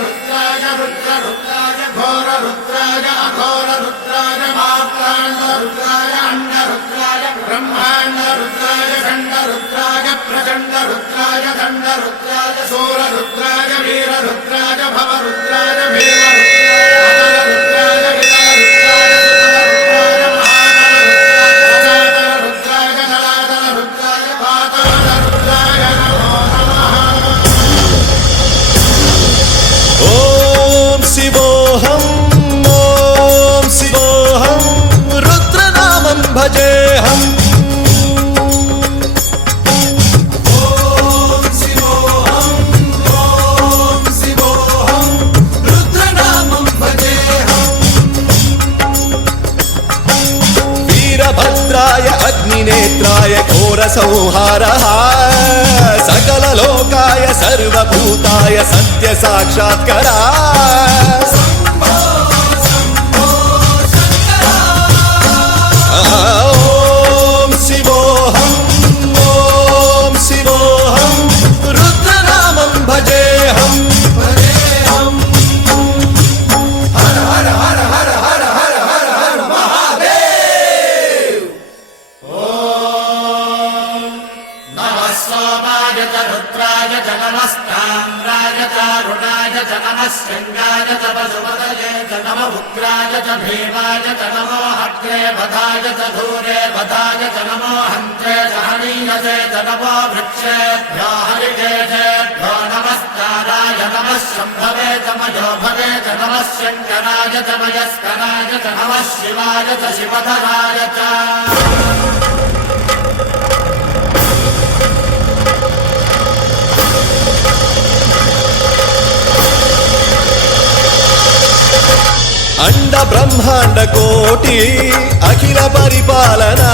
रुद्राय रुद्ररुद्राय घोररुद्राय अघोररुद्राय मार्ताण्डरुद्राय अण्डरुद्राय ब्रह्माण्डरुद्राय खण्डरुद्राय प्रचण्डरुद्राय दण्डरुद्राय शूररुद्राय वीररुद्राय भवरुद्राय भीमरुद्राय भजेहम् ॐ शिवोऽहं रुद्रनामं भजेहम् वीरभद्राय अग्निनेत्राय घोरसंहारः सकललोकाय सर्वभूताय सत्यसाक्षात्करा नमस्यङ्गाय च पशुपतये च नम उग्राय च भीमाय च नमो हत्रे वधाय च धूरे वधाय च नमो हन्त्रे च हनीयसे च नमो वृक्षेभ्यो हरिकेशेभ्यो नमस्काराय नमः शम्भवे च मयो भवे च नमः शङ्कराय च मयस्कराय च नमः शिवाय च शिवधराय च अंड ब्रह्मांड कोटि अखिल परिपालना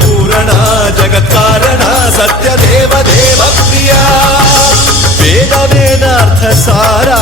पूरणा जगत्कारणा सत्य देव देव प्रिया वेद वेदार्थ सारा